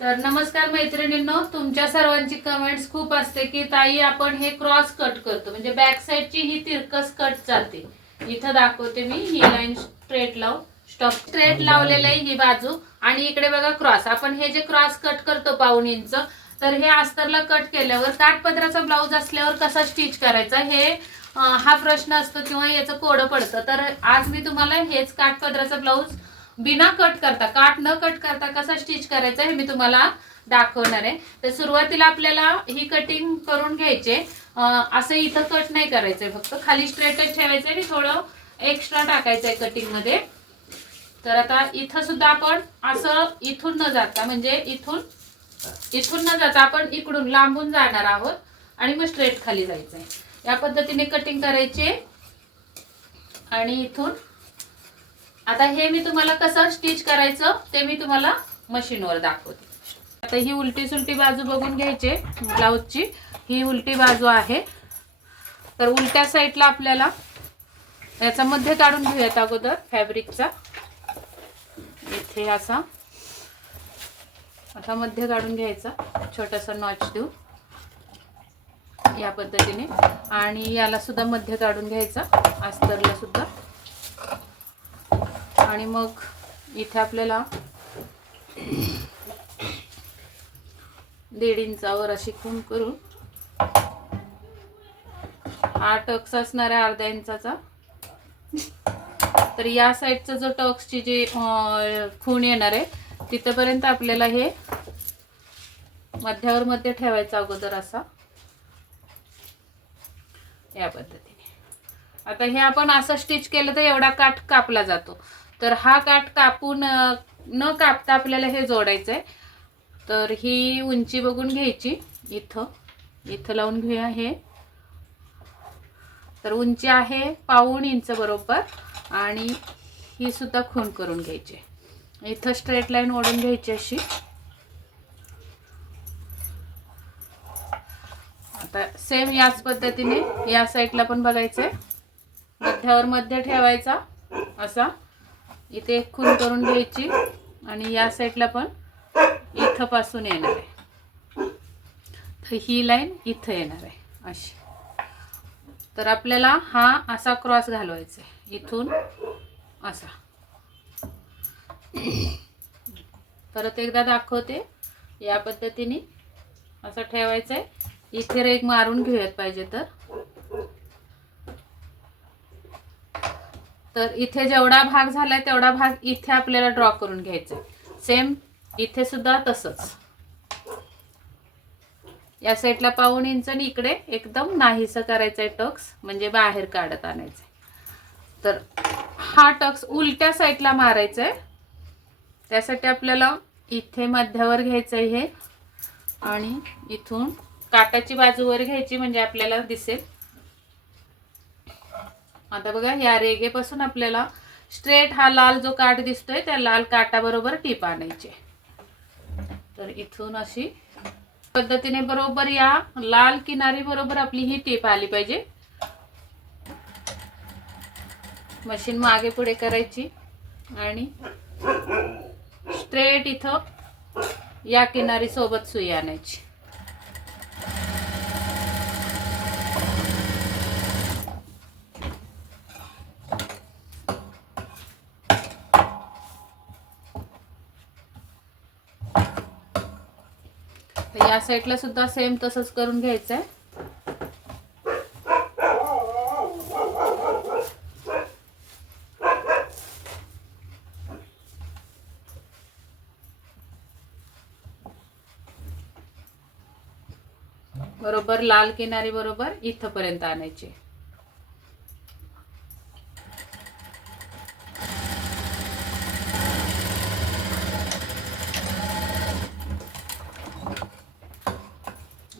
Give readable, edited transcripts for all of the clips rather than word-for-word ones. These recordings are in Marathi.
तर नमस्कार मैत्रिणींनो, तुमच्या सर्वांची कमेंट्स खूप असते की ताई आपण हे क्रॉस कट करतो, म्हणजे बॅक साईडची ही तिरकस कट चालते. इथं दाखवते मी, ही लाईन स्ट्रेट लाव, स्टॉप स्ट्रेट लावलेलं आहे ही बाजू, आणि इकडे बघा क्रॉस. आपण हे जे क्रॉस कट करतो 1.5 इंच, तर हे अस्तरला कट केल्यावर काठपदराचा ब्लाऊज असल्यावर कसा स्टिच करायचा हे हा प्रश्न असतो किंवा याचं कोडं पडतं. तर आज मी तुम्हाला हेच काठपदराचा ब्लाऊज बिना कट करता, काट न कट करता कसा स्टिच करायचा हे मी तुम्हाला दाखवणार आहे. तर सुरुवातीला आपल्याला ही कटिंग करून घ्यायचे. असं इथं कट नाही करायचंय, फक्त खाली स्ट्रेटच ठेवायचंय आणि थोडं एक्स्ट्रा टाकायचंय कटिंग मध्ये. तर आता इथं सुद्धा आपण असं इथून न जाता, म्हणजे इथून न जाता आपण इकडून लांबून जाणार आहोत आणि मग स्ट्रेट खाली जायचंय. या पद्धतीने कटिंग करायचे. आणि इथून आता हे मी तुम्हाला कसं स्टिच करायचं ते मी तुम्हाला मशीनवर दाखवते. आता ही उलटी सुलटी बाजू बघून घ्यायचे ब्लाऊजची. ही उलटी बाजू आहे. तर उलट्या साईडला आपल्याला याचा मध्य काढून घेऊयात अगोदर फॅब्रिकचा. इथे असा आता मध्य काढून घ्यायचा, छोटासा नॉच देऊ या पद्धतीने. आणि याला सुद्धा मध्य काढून घ्यायचा, अस्तरला सुद्धा. आणि मग इथे आपल्याला 1.5 इंचावर अशी खूण करून हा टक्स असणार आहे 1/2 इंचाचा. तर या साईडचा जो टक्सची जी खूण येणार आहे तिथपर्यंत आपल्याला हे मध्यावर मध्य ठेवायचं अगोदर असा, या पद्धतीने. आता हे आपण असं स्टिच केलं तर एवढा काठ कापला जातो. तर हा काठ कापून न कापता आपल्याला हे जोडायचंय. तर ही उंची बघून घ्यायची, इथं लावून घेऊया हे. तर उंची आहे 1.5 इंच बरोबर. आणि ही सुद्धा खूण करून घ्यायची. इथं स्ट्रेट लाईन ओढून घ्यायची अशी. आता सेम याच पद्धतीने या साईडला पण बघायचंय. मध्यावर मध्य ठेवायचा असा, इथे एक खूण करून घ्यायची. आणि या साईडला पण इथं पासून येणार आहे, तर ही लाईन इथं येणार आहे अशी. तर आपल्याला हा असा क्रॉस घालवायचा आहे इथून असा. परत एकदा दाखवते. या पद्धतीने असं ठेवायचं आहे. इथे रेघ मारून घेऊयात पाहिजे तर इथे जेवढा भाग झालाय तेवढा भाग इथे आपल्याला ड्रॉ करून घ्यायचा आहे. सेम इथे सुद्धा तसंच. या साईडला 1.5 इंच आणि इकडे एकदम नाहीसं करायचंय टक्स, म्हणजे बाहेर काढत आणायचंय. तर हा टक्स उलट्या साईडला मारायचा आहे. त्यासाठी आपल्याला इथे मध्यावर घ्यायचंय हे, आणि इथून काटाची बाजूवर घ्यायची म्हणजे आपल्याला दिसेल. आता बघा, या रेघेपासून आपल्याला स्ट्रेट हा लाल जो काठ दिसतोय त्या लाल काटाबरोबर टीप आणायची. तर इथून अशी पद्धतीने बरोबर या लाल किनारी बरोबर आपली ही टीप आली पाहिजे. मशीन मागे पुढे करायची आणि स्ट्रेट इथं या किनारी सोबत सुई आणायची. या साईडला सुद्धा सेम तसंच करून घ्यायचंय. बरोबर लाल किनारी बरोबर इथपर्यंत आणायची.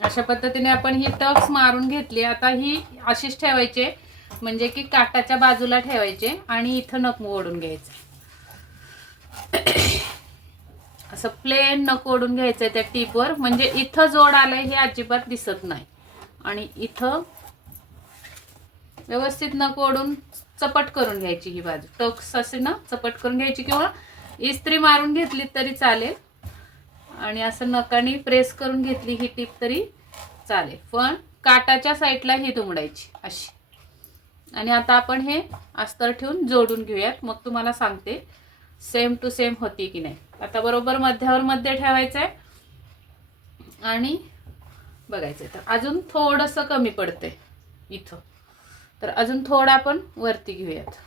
अशा पद्धतीने आपण ही टक्स मारून घेतली. आता ही अशीच ठेवायची, म्हणजे की काटाच्या बाजूला ठेवायचे आणि इथं नख ओढून घ्यायचं. असं प्लेन नख ओढून घ्यायचंय त्या टीपवर, म्हणजे इथं जोड आलंय हे अजिबात दिसत नाही. आणि इथं व्यवस्थित नख ओढून चपट करून घ्यायची ही बाजू. टक्स असे ना चपट करून घ्यायची, किंवा इस्त्री मारून घेतली तरी चालेल. आणि असं नकाने प्रेस करून घेतली ही टीप तरी चालेल, पण काटाच्या साईडला ही दुमडायची अशी. आणि आता आपण हे अस्तर ठेवून जोडून घेऊयात, मग तुम्हाला सांगते सेम टू सेम होती की नाही. आता बरोबर मध्यावर मध्ये ठेवायचं आहे आणि बघायचं. तर अजून थोडंसं कमी पडते इथं, तर अजून थोडं आपण वरती घेऊयात.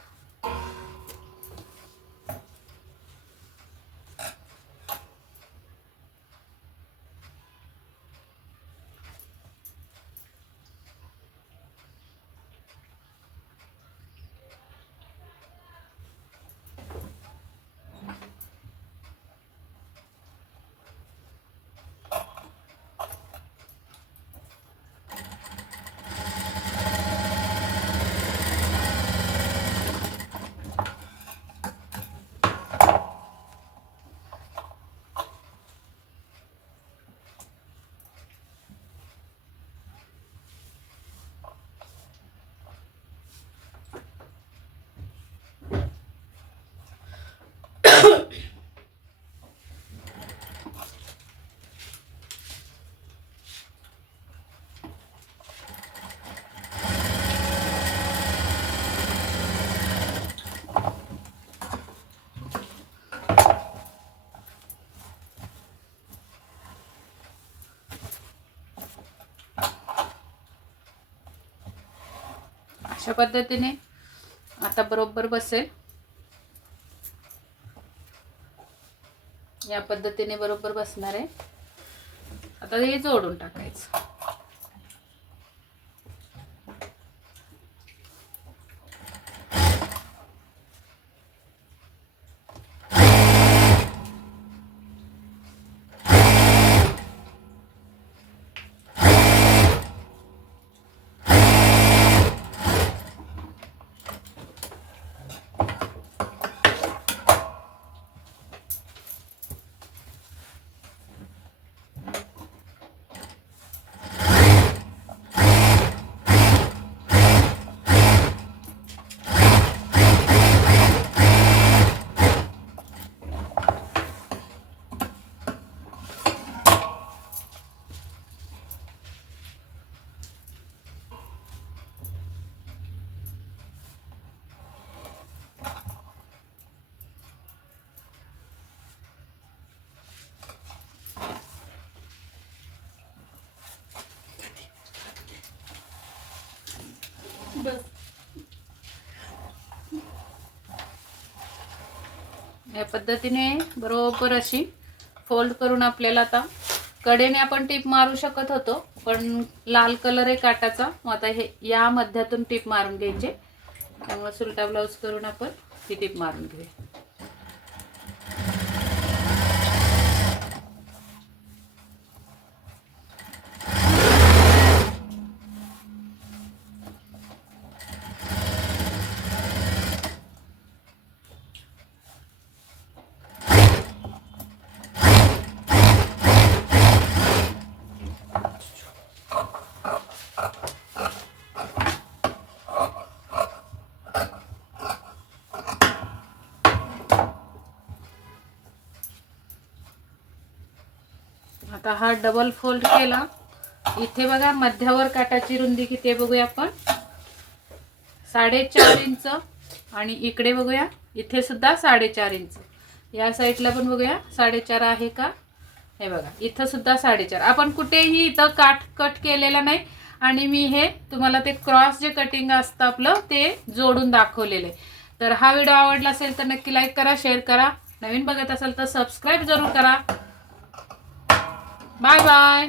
अशा पद्धतीने आता बरोबर बसेल. या पद्धतीने बरोबर बसणार आहे. आता हे जोडून टाकायचं. या पद्धतीने बरोबर अशी फोल्ड करून आपल्याला आता कडेने आपण टीप मारू शकत होतो, पण लाल कलर आहे काटाचा, मग आता हे या मध्यातून टीप मारून घ्यायचे. त्यामुळे सुलटा ब्लाऊज करून आपण ही टीप मारून घेऊया. आता हा डबल फोल्ड केला. इथे बघा मध्यावर काटाची रुंदी किती आहे बघूया आपण, 4.5 इंच. आणि इकडे बघूया इथे सुद्धा 4.5 इंच. या साईडला पण बघूया 4.5 आहे का, हे बघा इथं सुद्धा 4.5. आपण कुठेही इथं काट कट केलेला नाही. आणि मी हे तुम्हाला ते क्रॉस जे कटिंग असतं आपलं ते जोडून दाखवलेले. तर हा व्हिडिओ आवडला असेल तर नक्की लाईक करा, शेअर करा. नवीन बघत असाल तर सबस्क्राईब जरूर करा. Bye bye.